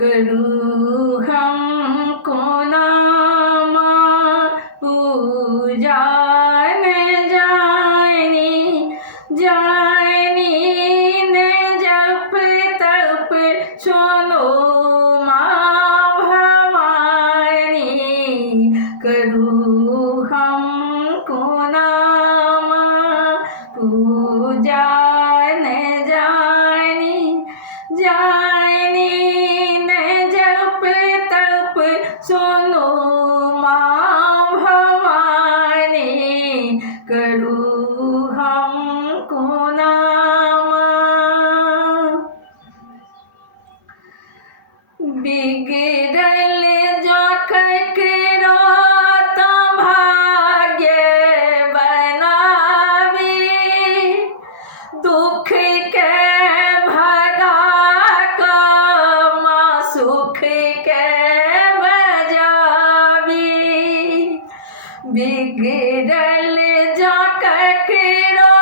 करूँ हमको नाम पूजा न जानी न जप तप सुनो माँ भवानी। करूँ हमको नाम पूजा न जानी न जप तप सुनो माँ भवानी। करूँ हमको नाम बिगड़ल जो ककरो तो भाग्य बनावे, दुख के भगा काम सुख के बजावे। बिगड़ल जो ककरो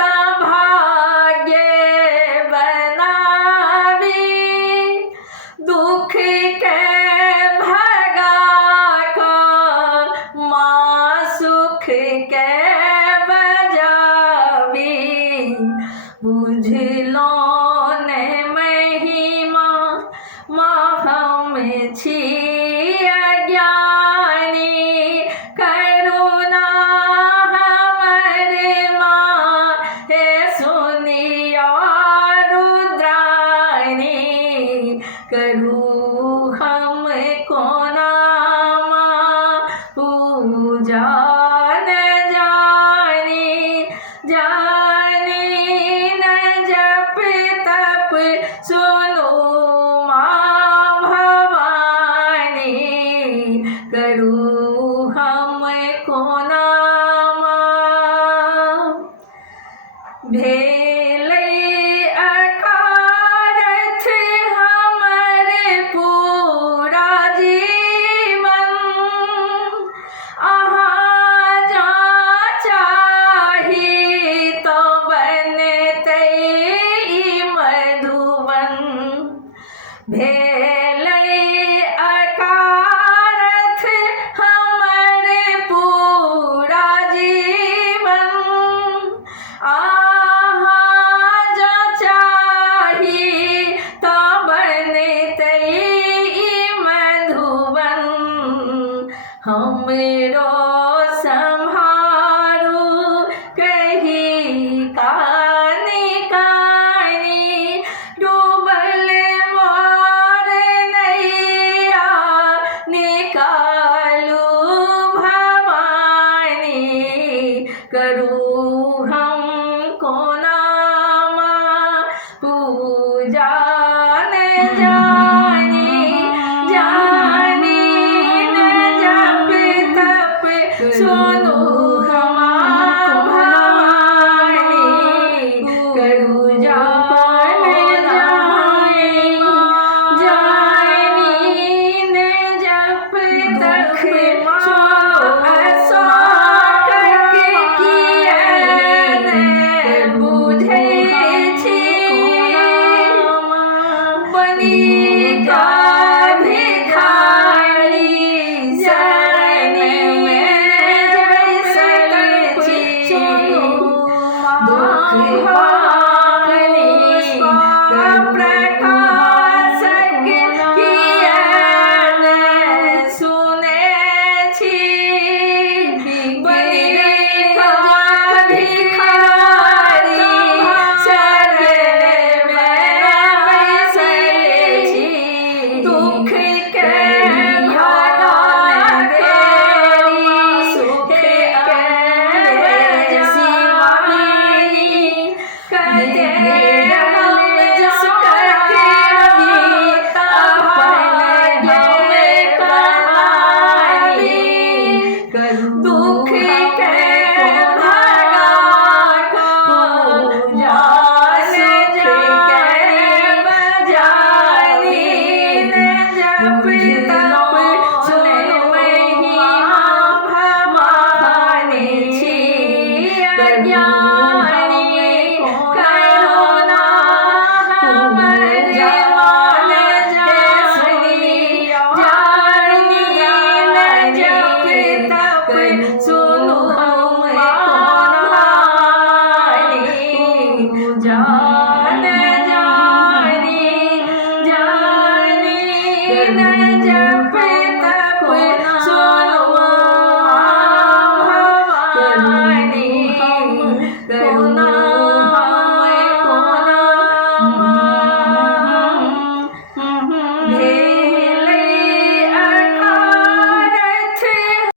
तो भाग्य बनावे, दुख के भगा को माँ सुख के बजावे। बुझलो ने महिमा माँ हम छी अज्ञानी, करुणा हमारे माँ हे सुनिया रुद्राणी। करूँ हमको नाम पूजा न जानी न जप तप सुनो माँ भवानी। करूँ हमको नाम भेलै अकारथ हमर पूरा जीवन, अहाँ जा चाही तो बनतै ई मधुबन। भेलै अकारथ हमर पूरा जीवन, हमरो सम्हारू कही कानी कानी, डूबल मोर नैया निकालू भवानी। करूँ हमको नाम पूजा न जानी सुनो माँ भवानी। करूँ जानी न जप तप सुनो अशोक कियन बुझै छी, बनी का भिखारी प्रकाशक कियन सुने छी, बनी का भिखारी शरण में बैसल छी। दुख के भगा देरी सुख के दुख के भगा को जानी न जप तप सुनो महिमा भवानी छी अज्ञानी।